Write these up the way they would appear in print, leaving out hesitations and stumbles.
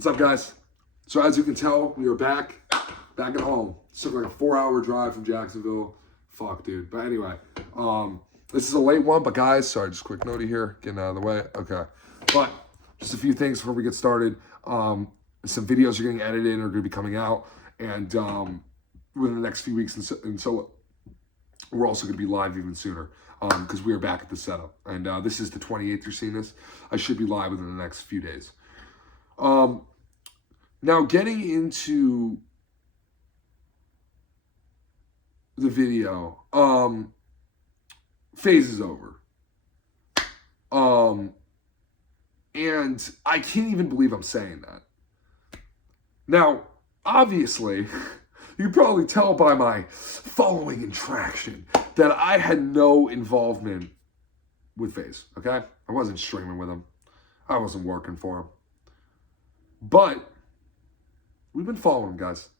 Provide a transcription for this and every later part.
What's up, guys? So as you can tell, we are back at home. It took like a 4-hour drive from Jacksonville. Fuck, dude. But anyway, this is a late one, but guys, sorry, just a quick note here, getting out of the way. Okay, but just a few things before we get started. Some videos are getting edited and are going to be coming out, and within the next few weeks, and so we're also going to be live even sooner because we are back at the setup. And this is the 28th you're seeing this. I should be live within the next few days. Now getting into the video, Faze is over. And I can't even believe I'm saying that. Now, obviously, you can probably tell by my following and traction that I had no involvement with Faze, okay? I wasn't streaming with him. I wasn't working for him. But we've been following him, guys.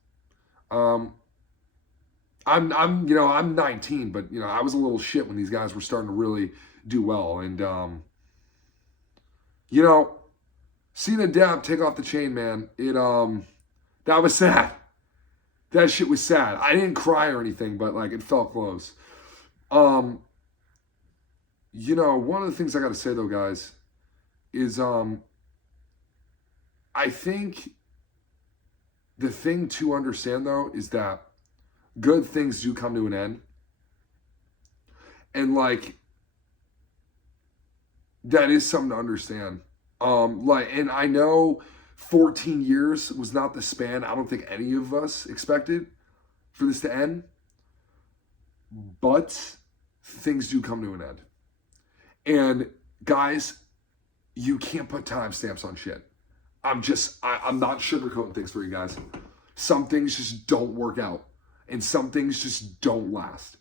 I'm 19, but I was a little shit when these guys were starting to really do well. And seeing Adapt take off the chain, man, that was sad. That shit was sad. I didn't cry or anything, but like it felt close. One of the things I gotta say though, guys, is I think the thing to understand, though, is that good things do come to an end. And, that is something to understand. And I know 14 years was not the span I don't think any of us expected for this to end. But things do come to an end. And, guys, you can't put timestamps on shit. I'm not sugarcoating things for you guys. Some things just don't work out. And some things just don't last.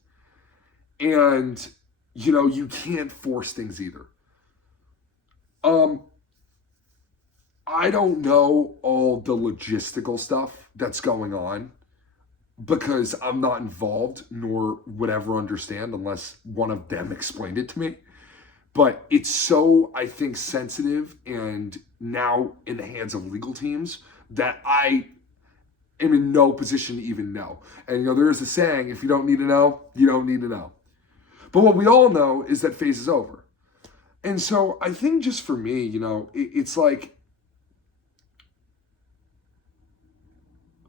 And, you can't force things either. I don't know all the logistical stuff that's going on because I'm not involved nor would ever understand unless one of them explained it to me. But it's so, I think, sensitive and now in the hands of legal teams that I am in no position to even know. And, there is a saying, if you don't need to know, you don't need to know. But what we all know is that Faze is over. And so I think just for me, it's like,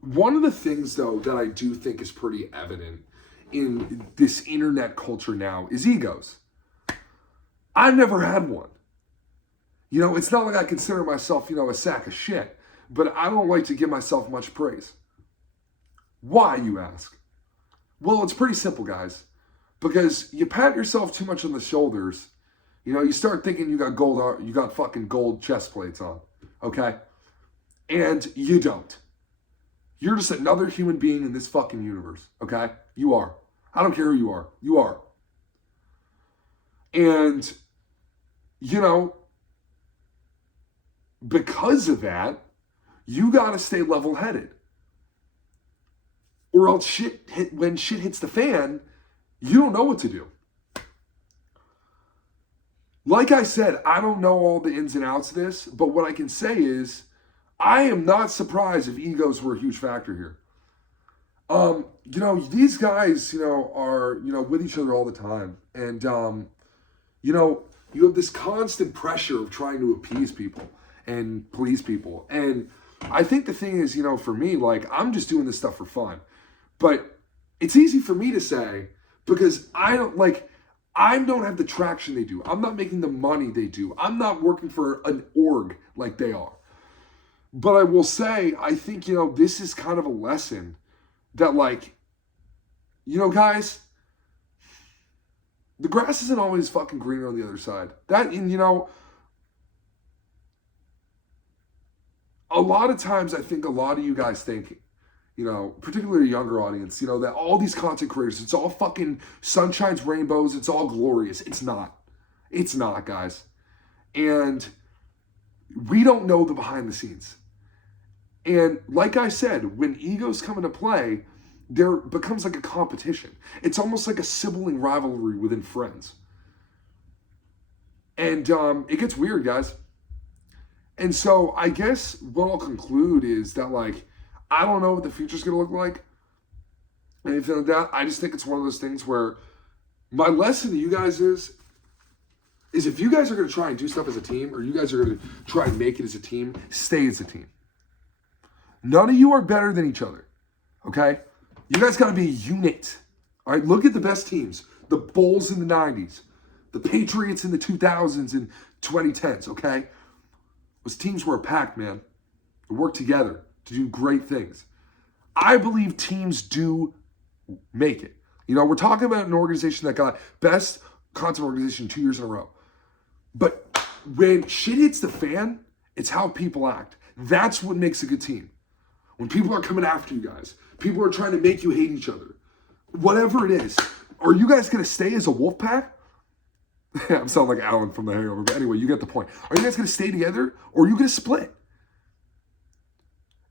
one of the things, though, that I do think is pretty evident in this internet culture now is egos. I've never had one. It's not like I consider myself, a sack of shit, but I don't like to give myself much praise. Why, you ask? Well, it's pretty simple, guys. Because you pat yourself too much on the shoulders, you start thinking you got fucking gold chest plates on, okay? And you don't. You're just another human being in this fucking universe, okay? You are. I don't care who you are. You are. And, because of that, you got to stay level-headed. Or else when shit hits the fan, you don't know what to do. Like I said, I don't know all the ins and outs of this, but what I can say is I am not surprised if egos were a huge factor here. These guys, are, with each other all the time. And, you have this constant pressure of trying to appease people and please people. And I think the thing is, for me, I'm just doing this stuff for fun. But it's easy for me to say because I don't have the traction they do. I'm not making the money they do. I'm not working for an org like they are. But I will say, I think, this is kind of a lesson that, guys, the grass isn't always fucking greener on the other side. A lot of times I think a lot of you guys think, particularly a younger audience, that all these content creators, it's all fucking sunshines, rainbows, it's all glorious. It's not. It's not, guys. And we don't know the behind the scenes. And like I said, when egos come into play, there becomes like a competition. It's almost like a sibling rivalry within friends. And it gets weird, guys. And so I guess what I'll conclude is that, like, I don't know what the future's going to look like. Anything like that. I just think it's one of those things where my lesson to you guys is if you guys are going to try and do stuff as a team, or you guys are going to try and make it as a team, stay as a team. None of you are better than each other, okay? You guys got to be a unit, all right? Look at the best teams. The Bulls in the 90s, the Patriots in the 2000s and 2010s, okay? Those teams were a pack, man. They worked together to do great things. I believe teams do make it. You know, we're talking about an organization that got best content organization 2 years in a row. But when shit hits the fan, it's how people act. That's what makes a good team. When people are coming after you guys, people are trying to make you hate each other. Whatever it is, are you guys going to stay as a wolf pack? I'm sounding like Alan from The Hangover, but anyway, you get the point. Are you guys going to stay together, or are you going to split?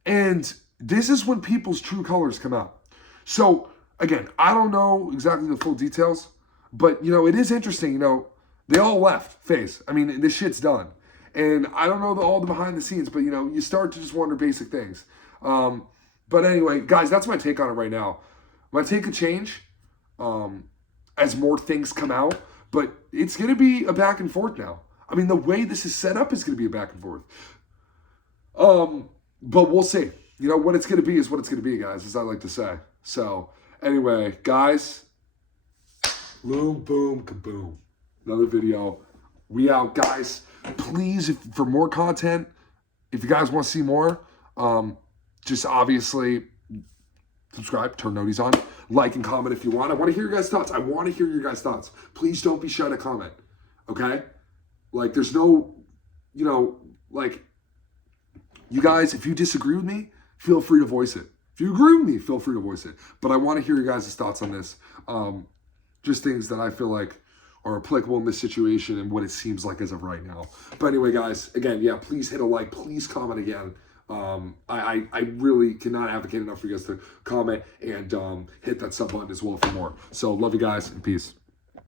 And this is when people's true colors come out. So, again, I don't know exactly the full details, but, you know, it is interesting, you know, they all left Faze. I mean, this shit's done. And I don't know all the behind the scenes, but, you know, you start to just wonder basic things. But anyway, guys, that's my take on it right now. My take could change as more things come out, but it's going to be a back and forth now. I mean, the way this is set up is going to be a back and forth. But we'll see. You know, what it's going to be is what it's going to be, guys, as I like to say. So, anyway, guys, boom, boom, kaboom. Another video. We out, guys. Please, for more content, if you guys want to see more, just obviously subscribe, turn noties on, like and comment if you want. I want to hear your guys' thoughts. I want to hear your guys' thoughts. Please don't be shy to comment, okay? Like, there's no, you know, like, you guys, if you disagree with me, feel free to voice it. If you agree with me, feel free to voice it. But I want to hear your guys' thoughts on this. Just things that I feel like are applicable in this situation and what it seems like as of right now. But anyway, guys, again, yeah, please hit a like. Please comment again. I really cannot advocate enough for you guys to comment and hit that sub button as well for more. So love you guys and peace.